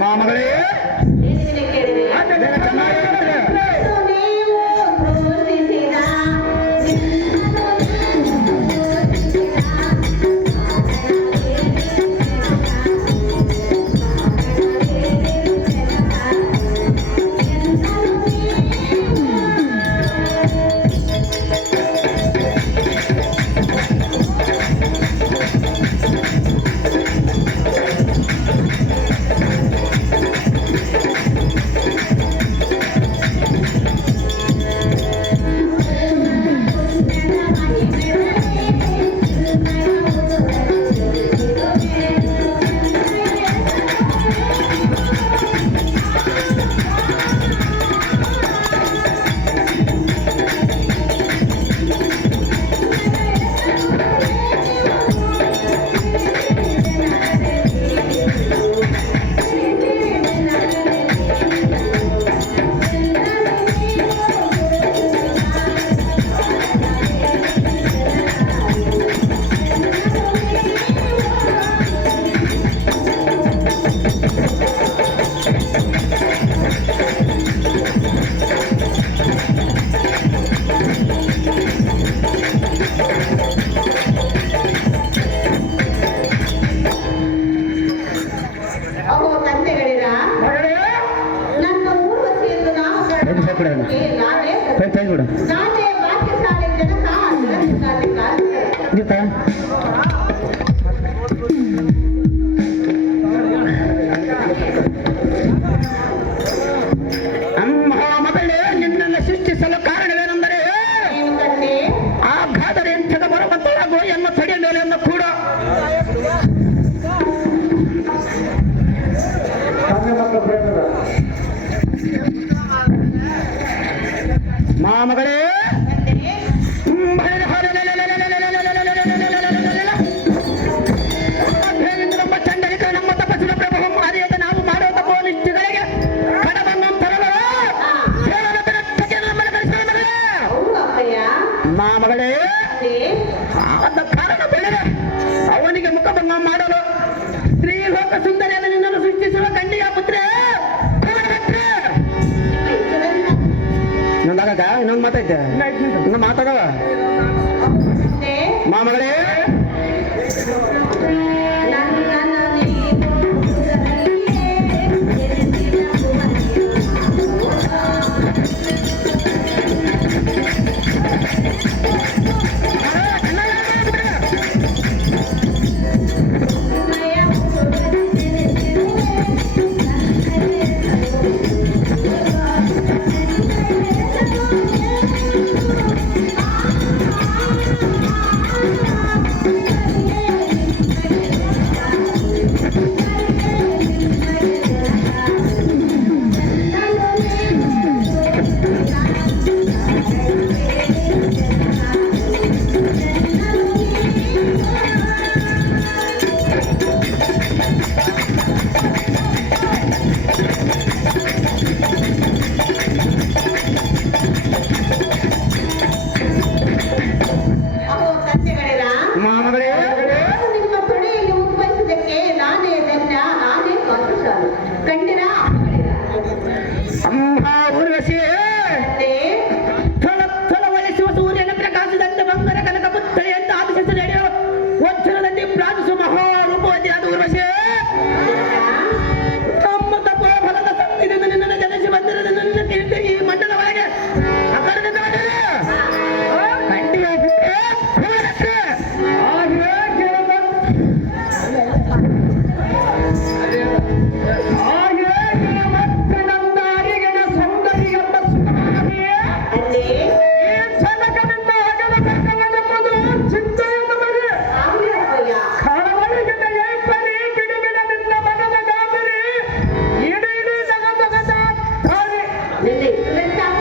ಮಾಮಗಳೇ ಮಾಮಗಳೇ ನಮ್ಮ ಚಂಡನಿಕ ನಮ್ಮ ತಪಸ್ಸಿನ ಪ್ರಭು ಮಾರಿಯದ ನಾವು ಮಾಡುವ ತಪೋನಿಷ್ಠೆಗಳಿಗೆ ಮಾಮಗಳೇ ಅದ ಕಾರಣ ಬೆಳೆದ ಅವನಿಗೆ ಮುಖಭಂಗ ಮಾಡಲು ಶ್ರೀಲೋಕ ಸುಂದರಿಯನ್ನು ನಿನ್ನನ್ನು ಸೃಷ್ಟಿಸುವ ಗಂಡಿಯ ಪುತ್ರೆ ಇನ್ನೊಂದು ಮಾತೈತೆ ಇನ್ನು ಮಾತಾಡವ ಮಾಮಗಳೇ Let's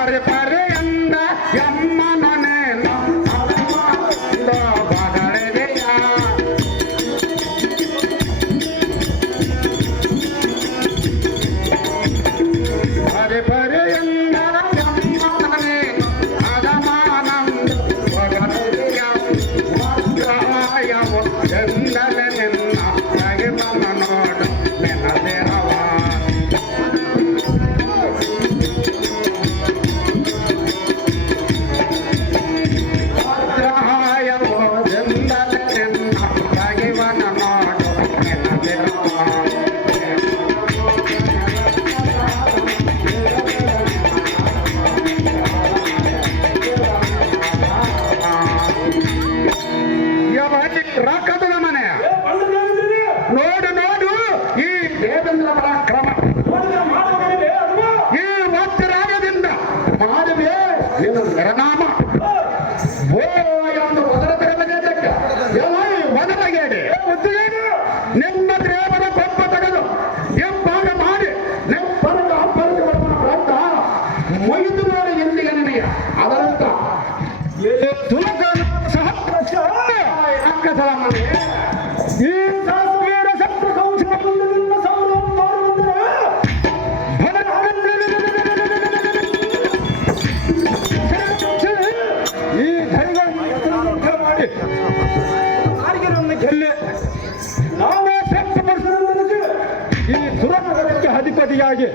ಪರೆ ಪರೆಯಿಂದ ಯಮ್ಮನನೇನು ಬದಳೆದೆಯ ಪರೆ ಪರೆಯಿಂದ ಯಮ್ಮನನೇನು ಅದಮಾನಂದ ಬದಳೆದೆಯ ಮಾತ್ರಯವು ಎಂದಲೆ ನಿನ್ನ ಸಗಿಮನ ನೋಡು ನೆನದಿರವ ರಾಕದನ ಮನೆ ನೋಡು ನೋಡು ಈ ದೇವೇಂದ್ರ ಪರಾಕ್ರಮ ಈ ವಾದ್ಯರಾಗದಿಂದ ಮಾಡುವೆ ನಿನ್ನ ನಿರ್ನಾಮ ಓ ಎಂದು ಒದರ ತೆರಲಗೇಟಕ್ಕ ಒದರಗೇಡೆ ನಿಮ್ಮ ದೇವರ ಕೊಪ್ಪ ತೆಗೆದು ಎಂಬಾಗ ಮಾಡಿ ನೆಪ್ಪರದ ಹಬ್ಬದ ಪ್ರಾಂತ ಮೊಯ್ದು ನೋಡಿ ಎಂದಿಗೆ ನನಗೆ ಅದರಂತ ತುಲಕ ಈ ಶಾಸ್ತ್ರೀಯ ಶಸ್ತ್ರ ಕೌಶಲದಿಂದ ಸೌರವ್ ಮಾಡುವಂದರೆ ಈ ಧೈರ್ಯ ಮಾಡಿ ನಾಡಿಗೆಯನ್ನು ಗೆಲ್ಲೆ ನಾವೇ ಶಕ್ತಪಡಿಸಿ ಈ ಸುರನಗರಕ್ಕೆ ಅಧಿಪತಿಯಾಗಿ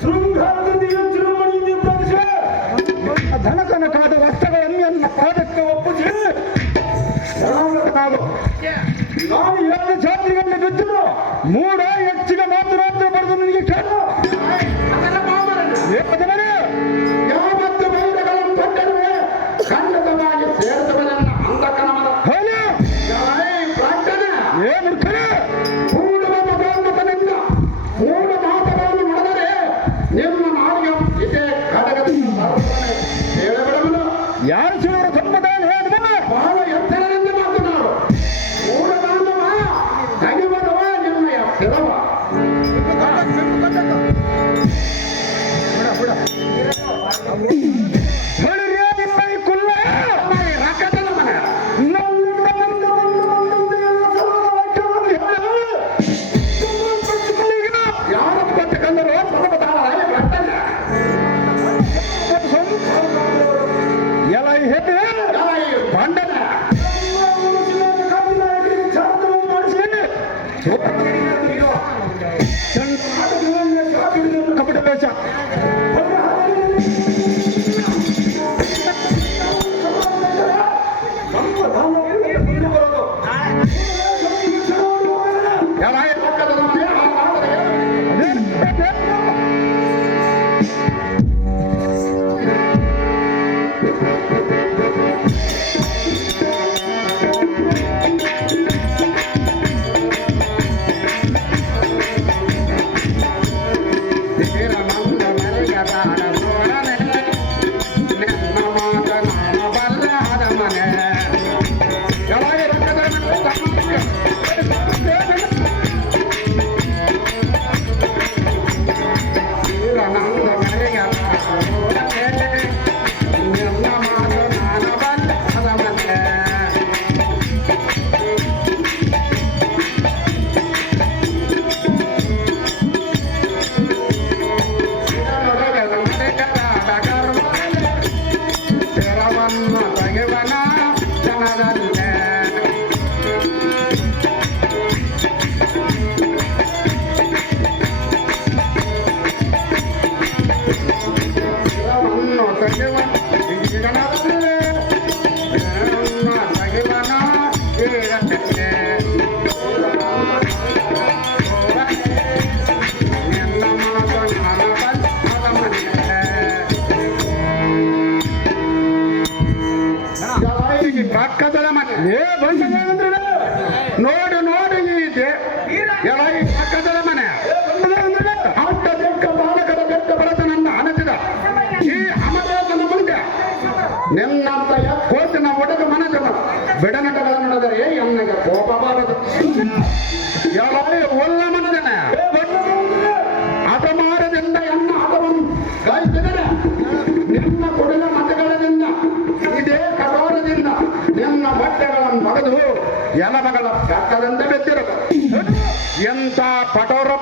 ಶೃಂಗಾರದಲ್ಲಿ ಚಿರುಮಣಿಯಿಂದ ಧನಕನಕಾದ ವಸ್ತ್ರಗಳನ್ನು ನನ್ನ ಪಾದಕ್ಕೆ ಒಪ್ಪಿಸಿ ನಾನು ಎರಡು ಜಾತಿಗಳಲ್ಲಿ ಬಿದ್ದರು ಮೂಡ ಹೆಚ್ಚಿಗೆ ಮಾತನಾಡ್ತಾ ಬರೆದು ನಿನಗೆ ಕೇಳು ಯಾವತ್ತು ಮೈಲಗಳನ್ನು ಪಟ್ಟರುವೆ ಖಂಡಿತವಾಗಿ ಸೇರಿದವರನ್ನ ಅಂಧಕನವರ ಏನಿರ್ತಾರೆ ಮೂಢ ಮತದಿಂದ ಮೂಢ ಮಾತುಗಳನ್ನು ಮಾಡಿದರೆ ನಿಮ್ಮ ನಾಡಿಗೆ ಇದೇ ಕಡಗದಿಂದ ಹೇಳಬಿಡಲು ಯಾರು ಶಿವರ ಸಂಪ್ರದಾಯ ಹೇಳಿದ ಬಹಳ ಎತ್ತರದಿಂದ ಮಾತನಾಡು ಮೂಢದಾನವ ತಗಿಬರುವ ನಿಮ್ಮಯ ಸ್ಥಿರವ ಕಪಟ ವೇಷ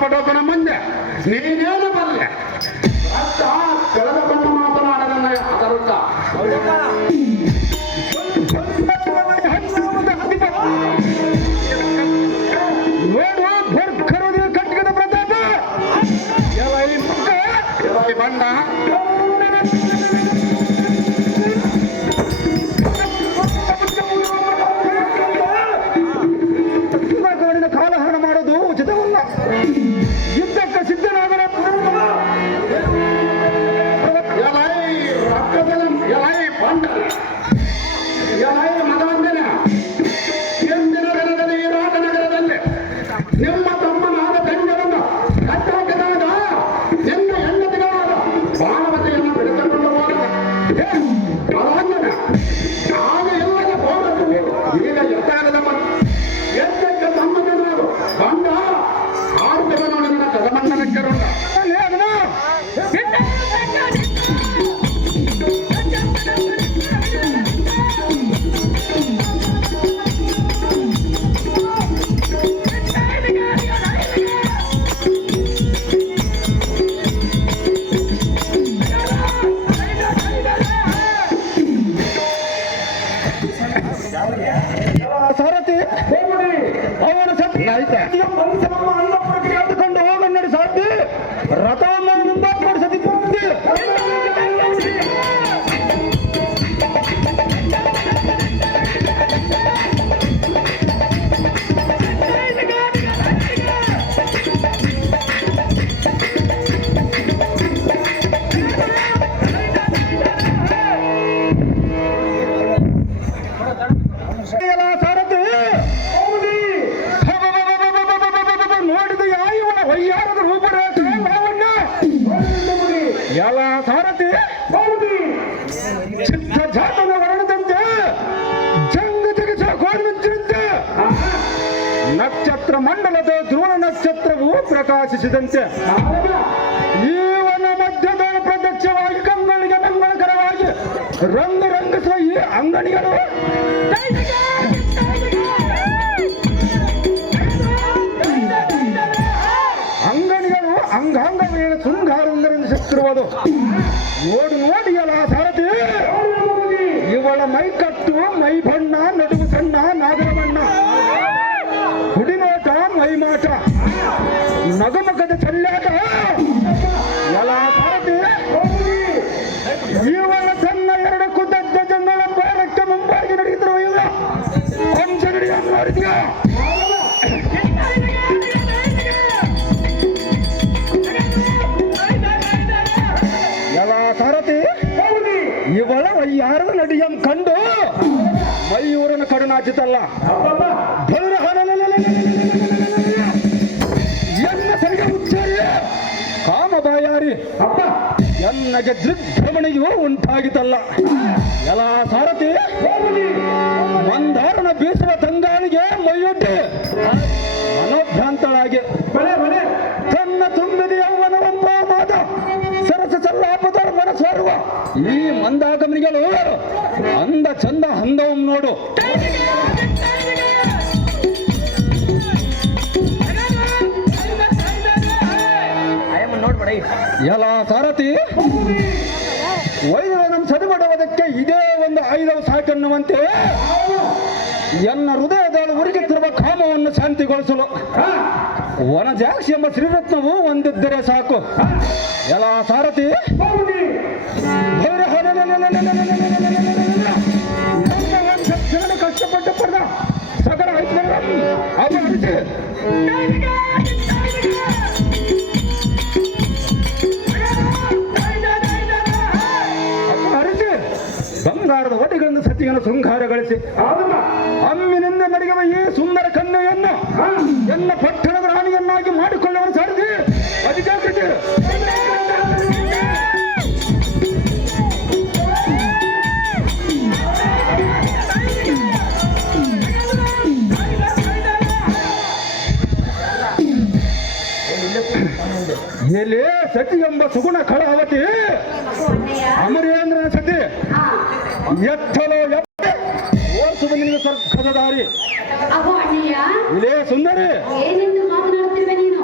ಪಟೋಪನ ಮುಂದೆ ನೀನೇನು ಬರಲೆ ಅತ್ತ ಕೆಳಗೊಂಡು ಮಾತನಾಡದನ್ನ ಅದರುತ್ತ ನೋಡು ಭರ್ಕರದಿ ಕಟ್ಟಿಗೆದ ಪ್ರತಾಪ ಎಲೈ ಮುಖ ಎಲೈ ಬಣ್ಣ ಕಾಲಹರಣ ಮಾಡೋದು ಉಚಿತವಲ್ಲ. ಯುದ್ಧಕ್ಕೆ ಸಿದ್ಧನಾಗರ ಮನವಂದನ ಎಂದಿನ ದಿನದಲ್ಲಿ ಈ ರಾಜನಗರದಲ್ಲಿ ನಿಮ್ಮ ತಮ್ಮನಾದ ಗಂಡನನ್ನು ಕಟ್ಟಾಕಿದಾಗ ನಿನ್ನ ಹೆಂಡತಿಗಳಾದ ಬಾಣವತೆಯನ್ನು ಬಿಡಿಸಿಕೊಂಡು ಹೋದ ಮನವಂದನ ಆಗ ಎಲ್ಲದ ಹೋದದ್ದು ಈಗ ಎತ್ತಾರದ ಎತ್ತಕ್ಕೆ ತಮ್ಮನಾರು ಬಂದ ಆರ್ತವನೊಳಗಿನ ಕದಮಂಡಲಕ್ಕೆರುಂಡ ಸಾರಥಿ ಅವನ ಸತ್ಕೊಂಡು ಹೋಗನ್ನಡಿ ಸಾರಥಿ ರಥವನ್ನು ಮುಂಬಾಕೊಂಡು ಸತಿ ಎಲ್ಲ ಸಾರಥಿ ಜಾತನ ವರ್ಣದಂತೆ ಜಂಗ ತೆಗೆಸುವ ಗೋರ್ಮಿಂಚಿನಂತೆ ನಕ್ಷತ್ರ ಮಂಡಲದ ಧ್ರುವ ನಕ್ಷತ್ರವು ಪ್ರಕಾಶಿಸಿದಂತೆ ಈವನ ಮಧ್ಯದ ಪ್ರತ್ಯಕ್ಷವಾಗಿ ಕಂಗಳಿಗೆ ಮಂಗಳಕರವಾಗಿ ರಂಗಿಸುವ ಈ ಅಂಗಡಿಗಳು ಅಂಗಾಂಗವೇಳ ಶೃಂಗಾರಂಗರೆಂದು ಶಕ್ತಿರುವುದು ನೋಡಿ ನೋಡಿ ಅಲ್ಲ ಸಾರಥಿ ಇವಳ ಮೈಕಟ್ಟು ಮೈ ಬಣ್ಣ ನಡುವು ಸಣ್ಣ ನಾಗರ ಬಣ್ಣ ಹುಡಿನೋಟ ಮೈಮಾಟ ನಗಮಗದ ಚಲ್ಲಾಟ ಎಲ್ಲ ಸಾರಥಿ ಇವಳ ತನ್ನ ಎರಡು ಕುದದ್ದ ಜಂಗಳೆಂಬ ರಕ್ತ ಮುಂಬಾಗಿ ನಡೆಯುತ್ತಿರುವ ಇವ ಅಂಶ ನಡೆಯ ನೋಡಿದ್ಯ ಸಾರಥಿ ಇವಳ ಯಾರು ನಡಿಯಂ ಕಂಡು ಮಯೂರನ ಕಡುನಾಚಿತಲ್ಲ ಎನ್ನ ಸರಿಗೆ ಉಚ್ಚಾರಿ ಕಾಮಬಾಯಾರಿ ಎನ್ನಗೆ ದೃಗ್ಭ್ರಮಣೆಯೂ ಉಂಟಾಗಿತಲ್ಲ ಎಲ್ಲ ಸಾರಥಿ ಮಂದಾರನ ಬೀಸುವ ತಂಗಾಳಿಗೆ ಮೈಯೊಡ್ಡಿ ಮನೋಭ್ರಾಂತಳಾಗಿ ತನ್ನ ತುಂಬಿದ ಯೌವನವೆಂಬ ಮಾದ ಸರಸ ಸಲ್ಲಾಪದರ ಮನಸ್ಸರುವ ಈ ಮಂದಾಗಮನಿಗಳು ಅಂದ ಚಂದ ಹಂದವಂ ನೋಡು ಎಲ್ಲ ಸಾರಥಿ ವೈದ್ಯನ ಸರಿಪಡುವುದಕ್ಕೆ ಇದೇ ಒಂದು ಆಯುಧವು ಸಾಕನ್ನುವಂತೆ ಎನ್ನ ಹೃದಯದ ಉರುಗುತ್ತಿರುವ ಕಾಮವನ್ನು ಶಾಂತಿಗೊಳಿಸಲು ವನಜಾಕ್ಷಿ ಎಂಬ ಶ್ರೀರತ್ನವು ಒಂದಿದ್ದರೆ ಸಾಕು ಎಲ್ಲ ಸಾರಥಿ ಕಷ್ಟಪಟ್ಟು ಪಡೆದ ಸಗರ ಅಪಹರಿಸಿ ಬಂಗಾರದ ಒಟಿಗಳನ್ನು ಸತಿಯನ್ನು ಶೃಂಗಾರಗಳಿಸಿ ಅಮ್ಮಿನಿಂದ ಮಡಿಯುವ ಈ ಸುಂದರ ಕನ್ಯೆಯನ್ನು ಎನ್ನ ಪಟ್ಟಣದ ರಾಣಿಯನ್ನಾಗಿ ಮಾಡಿಕೊಳ್ಳುವ ಸಾರಥಿ ಅಧಿಕಾರತೆ ಎಲ್ಲಿ ಸತಿ ಎಂಬ ಸುಗುಣ ಕಳಾವತಿ ಅಮರೇಂದ್ರನ ಸತಿ ಎತ್ತಲೋ ಓಡಿಸುವ ನಿನ್ನ ಸ್ವರ್ಗದ ದಾರಿ ಇಲ್ಲೇ ಸುಂದರಿ ಏನೆಂದು ಮಾತನಾಡುತ್ತಿರುವೆ ನೀನು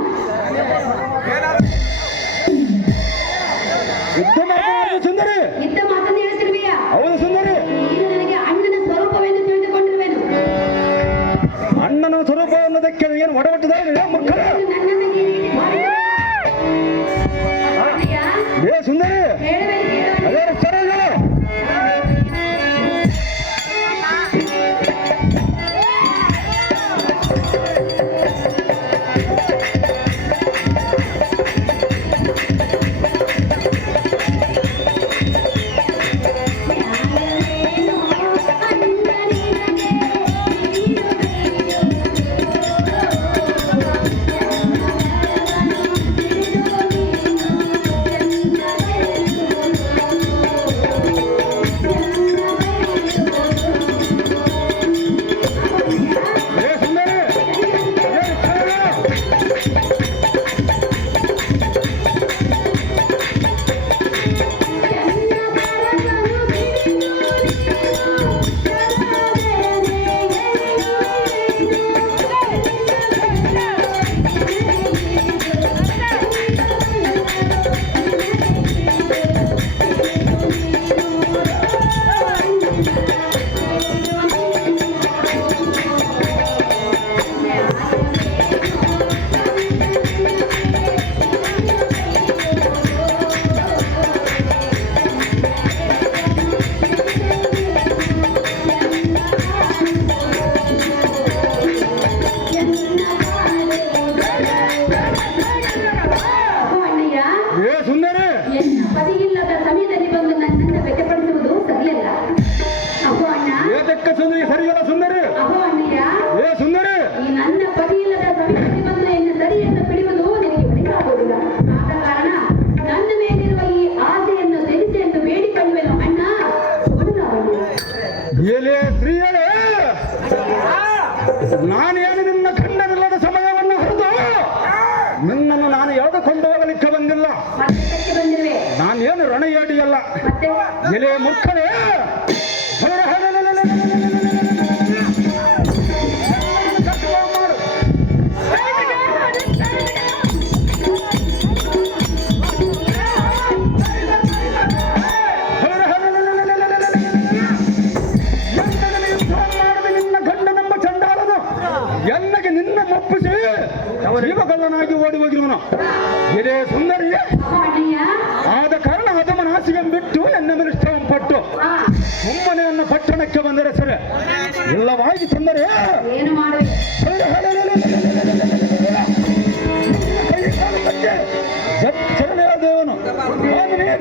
ಏ ಸುಂದರಿ, ಎನ್ನ ಪತಿಯಿಲ್ಲದ ಸಮಯದಲ್ಲಿ ಬಂದು ನನ್ನನ್ನ ವ್ಯತ್ಯಪಡಿಸುವುದು ಸರಿಯಲ್ಲ. ಅಹೋ ಅಣ್ಣ, ಏತಕ್ಕೆ ಸುಂದರಿ ಸರಿಯಲ್ಲ ಸುಂದರಿ? ಅಹೋ ಅಣ್ಣಯ್ಯ, ಏ ಸುಂದರಿ, ಈ ನನ್ನ ಪತಿಯಿಲ್ಲದ ಸಮಯದಲ್ಲಿ ಬಂದು ಎನ್ನ ಸರಿಯನ್ನು ಬಿಡುವುದು ನಿನಗೆ ಹೊಡೆದಾಗುವುದಿಲ್ಲ. ಆದ ಕಾರಣ ನನ್ನ ಮೇಲಿರುವ ಈ ಆಸೆಯನ್ನು ತಿಳಿಸಿ ಎಂದು ಬೇಡಿಕೊಳ್ಳುವೆನು ಅಣ್ಣ. ಎಲೆ ಸ್ತ್ರೀಯರೇ, ನಾನೇನು ನಿನ್ನ ಖಂಡನಿಲ್ಲದ ಸಮಯವನ್ನು ಹೊರದು ನಿನ್ನನ್ನು ನಾನು ಎಳೆದುಕೊಂಡು ಹೋಗಲಿಕ್ಕೆ ಬಂದಿಲ್ಲ. ಮತ್ತೆ ಬಂದಿರುವೆ, ನಾನೇನು ರಣಯೇಡಿಯಲ್ಲ. ಮತ್ತೆ ಎಲೆ ಮುಖರೇ, ಎನ್ನಗೆ ನಿನ್ನ ಒಪ್ಪಿಸಿ ಜೀವಗಳ್ಳನಾಗಿ ಓಡಿ ಹೋಗಿರುವನು. ಇದೇ ಸುಂದರಿ, ಅಹೋ ಅಣ್ಣಯ್ಯ, ಆದ ಕಾರಣ ಅದಮ ನಾಸಿಗೆ ಬಿಟ್ಟು ಎನ್ನ ಮಿನಿಷ್ಠವನ್ನು ಪಟ್ಟು ಸುಮ್ಮನೆಯನ್ನು ಪಟ್ಟಣಕ್ಕೆ ಬಂದರೆ ಸರಿ, ಇಲ್ಲವಾಗಿ ತಂದರೆ ಏನು ಮಾಡುವೆ?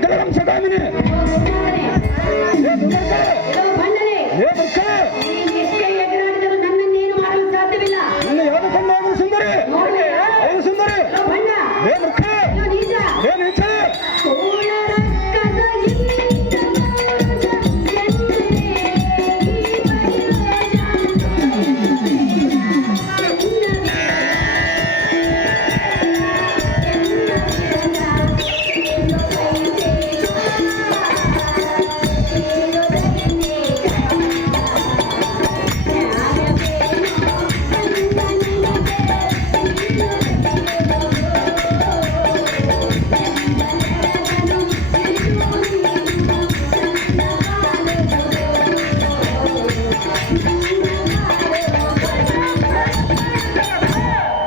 ದೇವನು ಸದಾಮಿನಿ ಎಲ್ಲೋ ಬಂಡನೆ, ನೀನು ಎಷ್ಟೇ ಎದುರಾಡಿದರೂ ನನ್ನನ್ನೇನು ಮಾಡಲು ಸಾಧ್ಯವಿಲ್ಲ. ನಿನ್ನ ಯಾವುದು ಕೊಂಡಾದರೂ ಸುಂದರಿ, ನೋಡುವೆ, ಹೌದು ಸುಂದರಿ, ಎಲ್ಲೋ ಬಂಡ, ಏ ಮುಖ, ಎಲ್ಲೋ ನೀಚ, ಏ ನೀಚ,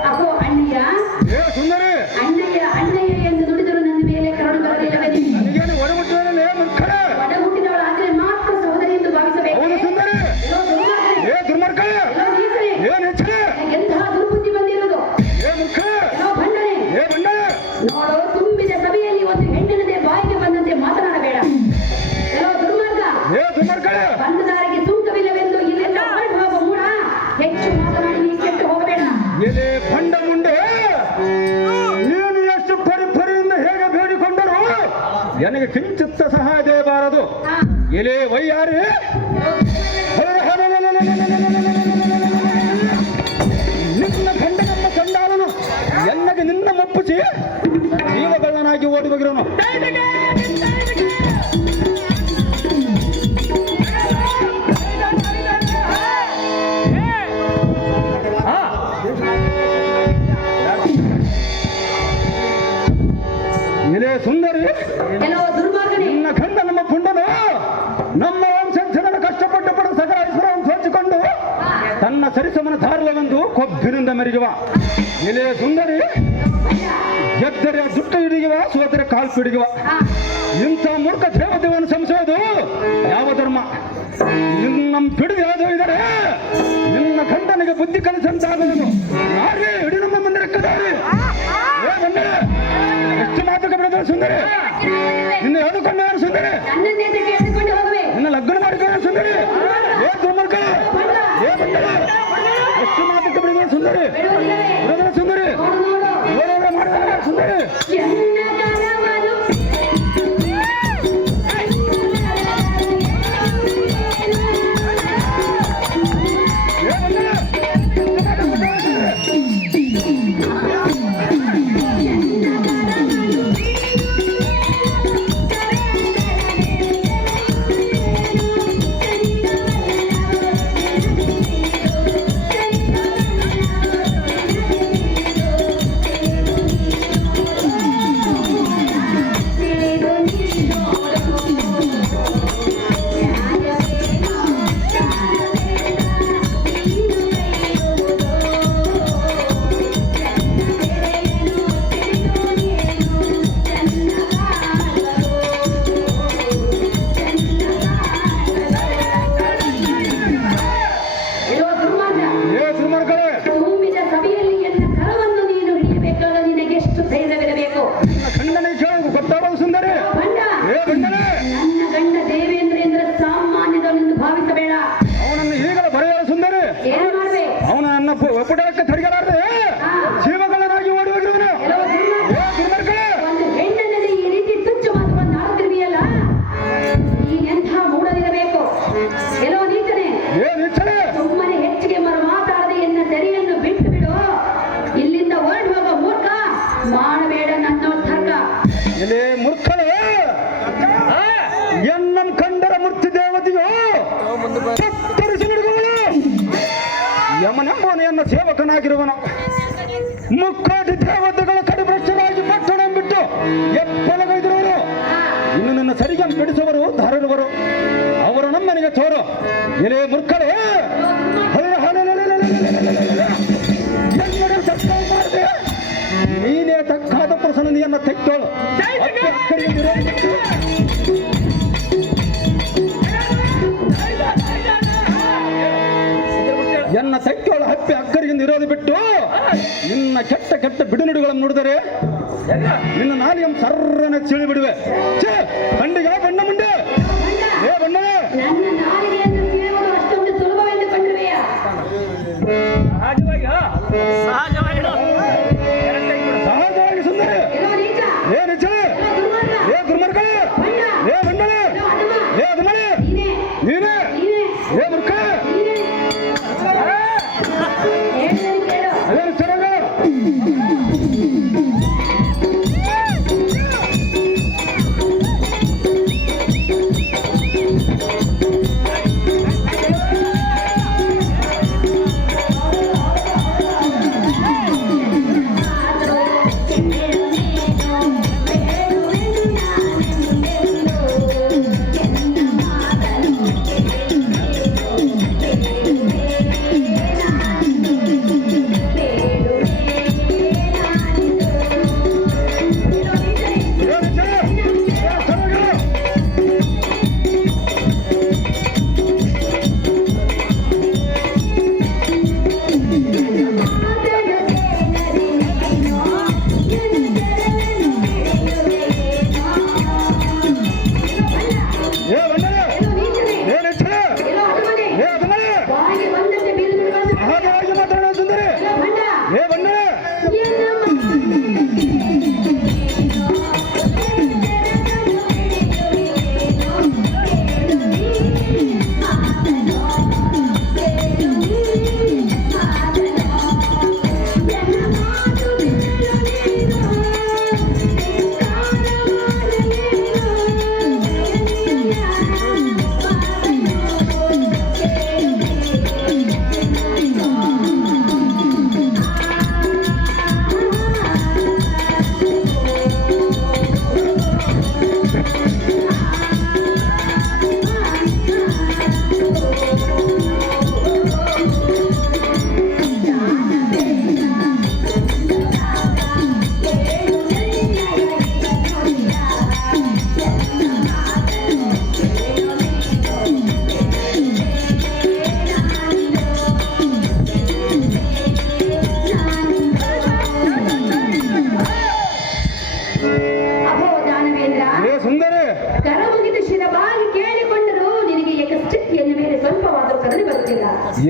ಅಹೋ ಅಣ್ಣಯ್ಯ, ಏ ಸುಂದರಿ, ಅಣ್ಣಯ್ಯ ಅಣ್ಣಯ್ಯ ಎಂದು ನುಡಿದರು ನನ್ನ ಮೇಲೆ ಕರುಣೆ ಬರಲಿಲ್ಲವೇ? ನನಗೇನು ಒಡಮುಟ್ಟಿರಲೇ ಮುಖರೇ, ಒಡ ಹುಟ್ಟಿದವಳಾದರೆ ಮಾತ್ರ ಸಹೋದರಿ ಎಂದು ಭಾವಿಸಬೇಕು. ಹೌದು ಸುಂದರಿ, ಎಲ್ಲೋ ದುರ್ಮಾರ್ಗನೇ, ಏ ದುರ್ಮಾರ್ಗ, ಎಲ್ಲೋ ನೀಚನೇ, ಏ ನೀಚ, ಎಂತಹ ದುರ್ಬುದ್ಧಿ ಬಂದಿರುವುದು. ಏ ಮುಖ, ಎಲ್ಲೋ ಬಂಡನೆ, ಏ ಬಂಡ, ನೋಡು, ತುಂಬಿದ ಸಭೆಯಲ್ಲಿ ಒಂದು ಹೆಣ್ಣಿನದೇ ಬಾಯಿಗೆ ಬಂದಂತೆ ಮಾತನಾಡಬೇಡ. ಎಲ್ಲೋ ದುರ್ಮಾರ್ಗ, ಏ ದುರ್ಮಾರ್ಗ, ಬಂದ ದಾರಿಗೆ ತೂಕವಿಲ್ಲವೆಂದು ಇಲ್ಲೆಲ್ಲ ಹೊರಟು ಹೋಗುವ ಮೂಡ. ಹೆಚ್ಚು ಮಾತನಾಡಿ ನೀ ಕೆಟ್ಟು ಹೋಗಬೇಡ. ಎಲೆ ಬಂಡ ಮುಂಡೆ, ನೀನು ಎಷ್ಟು ಪರಿಪರಿಯಿಂದ ಹೇಗೆ ಬೇಡಿಕೊಂಡರು ನನಗೆ ಕಿಂಚಿತ್ತ ಸಹಾಯ ಬಾರದು. ಹಾ, ಎಲೆ ವೈಯಾರಿ, ನಿನ್ನ ಗಂಡನಮ್ಮ ಚಂಡಾಲನು ಎನ್ನಗೆ ನಿನ್ನ ಒಪ್ಪಿಸಿ ಜೀವಗಳ್ಳನಾಗಿ ಓಡಿ ಹೋಗಿರೋನು. ಎಲೆ ಸುಂದರಿ, ಎಲ್ಲೋ ದುರ್ಮಾರ್ಗನೇ, ನಿನ್ನ ಗಂಡ ನಮ್ಮ ಪುಂಡನು ನಮ್ಮ ವಂಶಜನ ಕಷ್ಟಪಟ್ಟು ಪಡೆದ ಸಕಲ ಐಶ್ವರ್ಯವನ್ನು ಸೋಚಿಕೊಂಡು ತನ್ನ ಸರಿಸಮನ ಧಾರಲವೆಂದು ಕೊಬ್ಬಿನಿಂದ ಮೆರೆಯುವ. ಎಲೆ ಸುಂದರಿ, ಗೆದ್ದರೆ ಜುಟ್ಟು ಹಿಡಿಯುವ, ಸೋದರೆ ಕಾಲ್ಪು ಹಿಡಿಯುವ. ಹಾ, ಇಂಥ ಮೂರ್ಖ ದೇವದೇವನ ಸಂಶಯದು ಯಾವ ಧರ್ಮ? ನಿನ್ನ ಬಿಡು ಯಾವುದು ಇದರೆ ನಿನ್ನ ಗಂಡನಿಗೆ ಬುದ್ಧಿ ಕಲಿಸಂತಾಗುವುದು. ಯಾರೇ ಹಿಡಿ ನಮ್ಮ ಮಂದಿರಕ್ಕದಾರಿ. ಎಷ್ಟು ಮಾತುಕ ಬೆಳೆದ ಸುಂದರಿ, ನಿನ್ನ ಯಾವುದು ಕೊಂಡವನು ಸುಂದರಿ, ನನ್ನನ್ನೇ ಎಳೆದುಕೊಂಡು ಹೋಗುವೆ. ನಿನ್ನ ಲಗ್ನ ಮಾಡಿಕೊಂಡ ಸುಂದರಿ, ಏ ದುರ್ಮಾರ್ಗ, ಏ ಬಂದಳ, ಎಷ್ಟು ಮಾತುಕ ಬೆಳೆದ ಸುಂದರಿ, ಬಿಡುವುದಿಲ್ಲವೇ? ಬೆಳೆದ ಸುಂದರಿ, ನೋಡು ನೋಡು, ಓಡೋಡ ಮಾಡಿದ ಸುಂದರಿ, ಎನ್ನ ಕರವನು ಏ ಬಂದಳ, ಎಷ್ಟು ಮಾತುಕ ಬೆಳೆದ ಸುಂದರಿ. ಎಲೆ ಮೂರ್ಖಳೇ, ಎನ್ನಂ ಕಂಡರ ಮೂರ್ತಿ ದೇವತೆಯೋ ಕತ್ತರಿಸಿ ನುಡಿದವಳು. ಯಮನೆಂಬವನೆಯನ್ನು ಸೇವಕನಾಗಿರುವನು. ಮುಕ್ಕೋಟಿ ದೇವತೆಗಳ ಕಡಿಭ್ರಷ್ಟರಾಗಿ ಪಟ್ಟಣ ಬಿಟ್ಟು ಎಪ್ಪಲಗೈದಿರುವರು. ಇನ್ನು ನನ್ನ ಸರಿಗೆ ಬಿಡಿಸುವರು ಧಾರರುವರು. ಅವರು ನಮ್ಮನೆಗೆ ತೋರು. ಎಲೆ ಮೂರ್ಖಳೇ, ಮಾಡಿದೆ ನೀನೇ ತಕ್ಕಾದ ಪ್ರಸನ್ನದಿಯನ್ನು ತೆಕ್ಕೋಳು. ಎನ್ನ ತೆಕ್ಕೋಳು ಹಪ್ಪಿ ಅಕ್ಕರಿಗಿಂದ ಇರೋದು ಬಿಟ್ಟು ನಿನ್ನ ಕೆಟ್ಟ ಕೆಟ್ಟ ಬಿಡುನುಡಿಗಳನ್ನು ನುಡಿದರೆ ನಿನ್ನ ನಾಲಿಗೆ ಸರ್ರನೆ ಸಿಳಿ ಬಿಡುವೆ. ಖಂಡಿಗ ಬಣ್ಣ ಮುಂಡೆ ಏ ಬಣ್ಣವೇ, ನನ್ನ ನಾಲಿಗೆಯನ್ನು ಸೀಳುವುದು ಅಷ್ಟೊಂದು ಸುಲಭವೆಂದು ಕಂಡಿರುವೆಯಾ? ಸಹಜವಾಗಿ ಸುಂದರಿ. ಎಲ್ಲೋ ನೀಚ, ಏ ನಿಜ, ಎಲ್ಲೋ ದುರ್ಮಾರ್ಗ, ಏ ದುರ್ಮಾರ್ಗ, ಬಣ್ಣ, ಏ ಬಣ್ಣವೇ, ಎಲ್ಲೋ ಅಧಮ, ಏ ಅಧಮನೇ, ನೀನೇ, ನೀನೇ, ನೀನೇ, ಏ ಮೂರ್ಖ, ನೀನೇ. ಹೇಳಿದರೆ ಕೇಳು. ಅದೇನು ಸರಗ.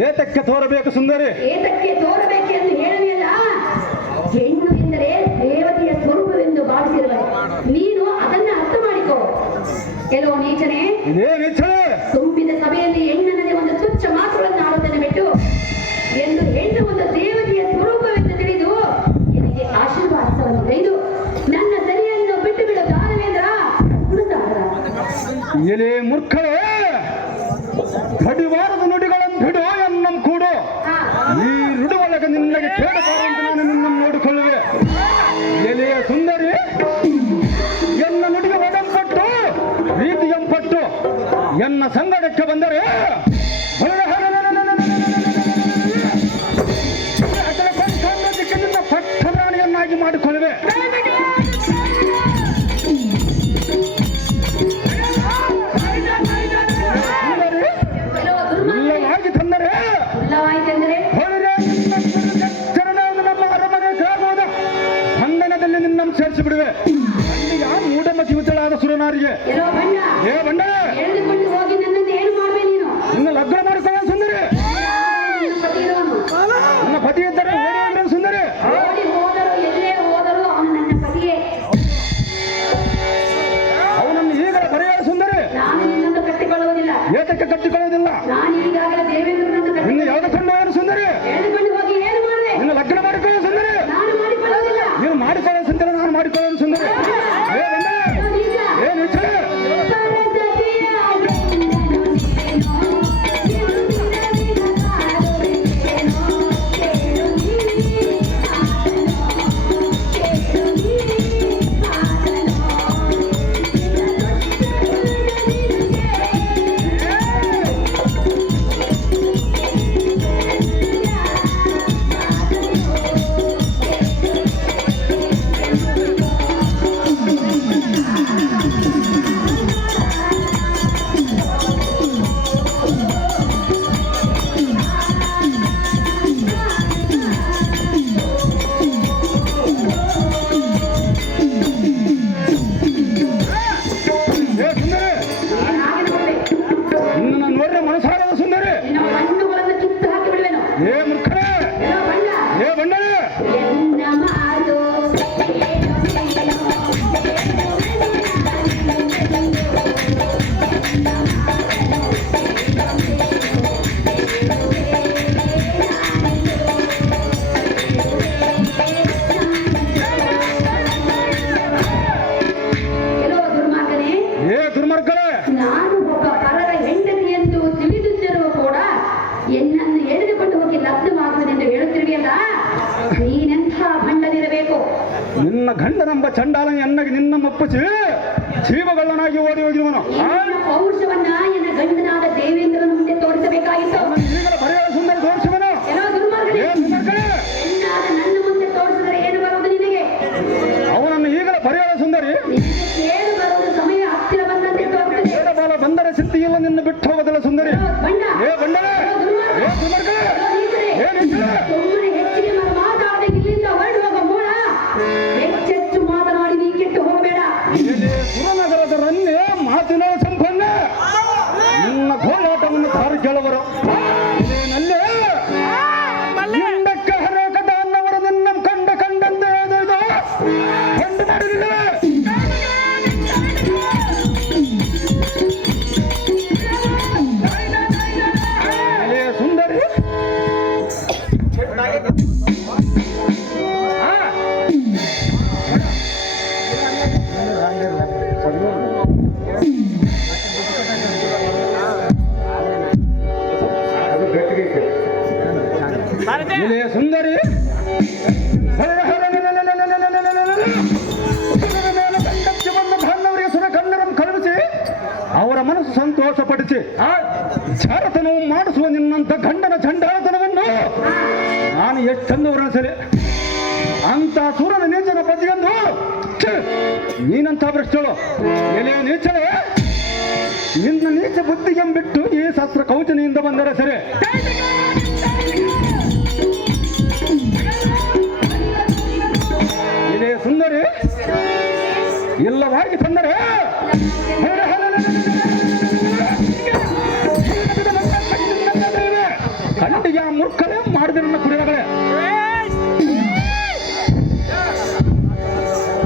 ಏತಕ್ಕೆ ತೋರಬೇಕು ಸುಂದರಿ? ಏತಕ್ಕೆ ತೋರಬೇಕೆಂದು ಹೇಳುವೆಯಲ್ಲ, ಹೆಣ್ಣು ಎಂದರೆ ದೇವತೆಯ ಸ್ವರೂಪವೆಂದು ಭಾವಿಸಿರುವೆ. ನೀನು ಅದನ್ನ ಅರ್ಥ ಮಾಡಿಕೋ. ಕೆಲವು ನೀಚನೆ ತುಂಬಿದ ಸಭೆಯಲ್ಲಿ ಹೆಣ್ಣನಲ್ಲಿ ಒಂದು ತುಚ್ಛ ಮಾತುಗಳನ್ನು ಆಡುವುದನ್ನು ಬಿಟ್ಟು ಎಂದು ಹೆಣ್ಣು ಒಂದು ದೇವತೆಯ ಸ್ವರೂಪವೆಂದು ತಿಳಿದು ನಿನಗೆ ಆಶೀರ್ವಾದವನ್ನು ಕೈದು ನನ್ನ ಸರಿಯನ್ನು ಬಿಟ್ಟು ಬಿಡು ದಾನವೇಂದ್ರ. ಎಲೆ ಮೂರ್ಖಳೇ, ಕಡಿವಾರದ ನುಡಿಗಳನ್ನು ಬಿಡು ಎನ್ನಂ ಕೂಡು. ಈ ನುಡಿ ಒಳಗೆ ನಿನ್ನಗೆ ಕೇಳಬಾರದು ನಾನು ನಿನ್ನನ್ನು ನೋಡಿಕೊಳ್ಳುವೆ. ಎಲೆಯ ಸುಂದರಿ, ಎನ್ನ ನುಡಿಗೆ ಒಡಂಪಟ್ಟು ರೀತಿಯಂಪಟ್ಟು ಎನ್ನ ಸಂಗಡಕ್ಕೆ ಬಂದರೆ ನಿನ್ನ ಪಟ್ಟರಾಣಿಯನ್ನಾಗಿ ಮಾಡಿಕೊಳ್ಳುವೆ. ಇಲ್ಲವಾಗಿ ತಂದರೆ ನಮ್ಮ ಅರಮನೆ ಕಾಗೋದ ಬಂಧನದಲ್ಲಿ ನಿನ್ನ ಸೇರಿಸಿ ಬಿಡುವೆ. ಅಲ್ಲಿಯ ಮೂಢಮತಿ ವಿದ್ಯಳಾದ ಸುರನಾರಿಗೆ ಏ ಬಂಡ ನಿನ್ನ ಲಗ್ನ ಮಾಡಿಕೊಳ್ಳ ಸುಂದರಿ. ನನ್ನ ಪತಿ ಇದ್ದರೆ ಓಡಿ ಸುಂದರಿ. ಅವನನ್ನು ಈಗಲೇ ಬರೆಯ ಸುಂದರಿ. ಏತಕ್ಕೆ ಕಟ್ಟಿಕೊಳ್ಳುವುದಿಲ್ಲ? ಇನ್ನು ಯಾವ್ದು ಕೊಂಡು ಸುಂದರಿ? ನಿನ್ನ ಲಗ್ನ ಮಾಡಿಕೊಳ್ಳೋ ಸುಂದರಿ. ನೀನು ಮಾಡಿಕೊಳ್ಳೋ ಸುಂದರಿ, ನಾನು ಮಾಡಿಕೊಳ್ಳೋ ಸುಂದರಿ. ಏನಾಗಿ ನೋಡ್ಬೇಕು ನಿನ್ನ ನೋಡ್ರೆ ಮನಸ್ಸಾಗದ ಸುಂದರಿ. ನಿನ್ನ ಕಣ್ಣುಗಳನ್ನು ಕಿತ್ತು ಹಾಕಿ ಬಿಡುವೆನು. ಏ ಮುಖರೇ, ಎಲ್ಲೋ ಬಣ್ಣ ಏ ಬಂಡಳೆ, ಎನ್ನ ಮಾತು ಕೆಲವು ದುರ್ಮಾರ್ಗನೇ, ಏ ದುರ್ಮಾರ್ಗಳೆ, ನಾನು ಒಬ್ಬ ಪರರ ಹೆಂಡತಿ ಎಂದು ತಿಳಿದಿದ್ದರೂ ಕೂಡ ಎನ್ನನ್ನು ಎಳೆದುಕೊಂಡು ಹೋಗಿ ಲಗ್ನವಾಗುವುದೆಂದು ಹೇಳುತ್ತಿರುವೆಯಲ್ಲ, ನೀನೆಂಥ ಭಂಡನಿರಬೇಕು. ನಿನ್ನ ಗಂಡನೆಂಬ ಚಂಡಾಲ ಎನ್ನಗೆ ನಿನ್ನ ಮಪ್ಪಸಿ ಜೀವಗಳ್ಳನಾಗಿ ಓಡಿ ಹೋಗಿರುವನು. ನಿನ್ನ ಪೌರುಷವನ್ನ ಎನ್ನ ಗಂಡನಾದ ದೇವೇಂದ್ರನ ಮುಂದೆ ತೋರಿಸಬೇಕಾಗಿತ್ತು. ಈಗಲ ಬರೆಯ ಸುಂದರ ತೋರಿಸುವನು. ಕೆಲವು ದುರ್ಮಾರ್ಗನೇ, ಏ ದುರ್ಮಾರ್ಗಳೆ, ಹೆಣ್ಣಾದ ನನ್ನ ಮುಂದೆ ತೋರಿಸಿದರೆ ಏನು ಬರುವುದು ನಿನಗೆ? ಅವನನ್ನು ಈಗಲ ಬರೆಯ ಸುಂದರಿ. ನಿನಗೆ ಕೇಳು ಬರುವುದು ಸಮಯ ಹತ್ತಿರ ಬಂದಂತೆ ತೋರುತ್ತದೆ. ಬಾಲ ಬಂದರೆ ಸಿದ್ಧಿಯಿಲ್ಲ, ನಿನ್ನ ಬಿಟ್ಟು ಹೋಗೋದಿಲ್ಲ ಸುಂದರಿ. ಬಣ್ಣ ಏ ಬಂಡಳೆ, ಏ ದುರ್ಮಾರ್ಗಳೆ, ಏ ನಿಂತರೆ, ಸುಮ್ಮನೆ ಹೆಚ್ಚಿಗೆ ಮಾತಾಡದೆ ಇಲ್ಲಿಂದ ಹೊರಡುವಾಗ ಮೂಲ ಹೆಚ್ಚೆಚ್ಚು ಮಾತನಾಡಿ ನೀ ಕೆಟ್ಟು ಹೋಗಬೇಡ. ಇಲ್ಲಿ ಸುರನಗರದ ರನ್ನೆ ಮಾತಿನ ಸಂಪನ್ನ ನಿನ್ನ ಗೋಳಾಟವನ್ನು ದಾರಿ ಕೇಳುವರು. ಇದೇನಲ್ಲೇ ಹಿಂದಕ್ಕೆ ಹರಕದ ಅನ್ನವರು ನಿನ್ನ ಕಂಡಂತೆ ಏನೇನೋ ಕಂಡು ಮಾಡಿರುವೆ. ಏ ಸುಂದರಿ, ಇದೇ ಸುಂದರಿ ಗಂಡಕ್ಕೆ ಬಂದ ಬಾಂಧವರಿಗೆ ಸುರ ಕನ್ನಡನ್ನು ಕಳುಹಿಸಿ ಅವರ ಮನಸ್ಸು ಸಂತೋಷಪಡಿಸಿ ಜಾರತನವು ಮಾಡಿಸುವ ನಿನ್ನಂತ ಗಂಡನ ಚಂಡಾಳತನವನ್ನು ನಾನು ಎಷ್ಟೆಂದು ವರ್ಣಿಸಲಿ. ಅಂತ ಸೂರನ ನೀಚನ ಪತಿಯಂದು ನೀನಂತ ಭ್ರಷ್ಟಳು. ಎಲೆಯ ನೀಚವೇ, ನಿನ್ನ ನೀಚ ಬುದ್ಧಿಗೆ ಬಿಟ್ಟು ಈ ಶಸ್ತ್ರ ಕೌಚನೆಯಿಂದ ಬಂದರೆ ಸರಿ. ಇದೇ ಸುಂದರಿ ಇಲ್ಲವಾಗಿ ತಂದರೆ ಕಂಡಿಗೆ ಆ ಮೂರ್ಖನೇ ಮಾಡಿದ ನನ್ನ ಕುಡಿಗಳೇ.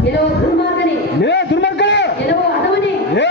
ಕೆಲವು ದುರ್ಮಾರ್ಗನೇ, ಏ ದುರ್ಮಾರ್ಗಳೆ, ಕೆಲವು ಅಧಮನೇ, ಏ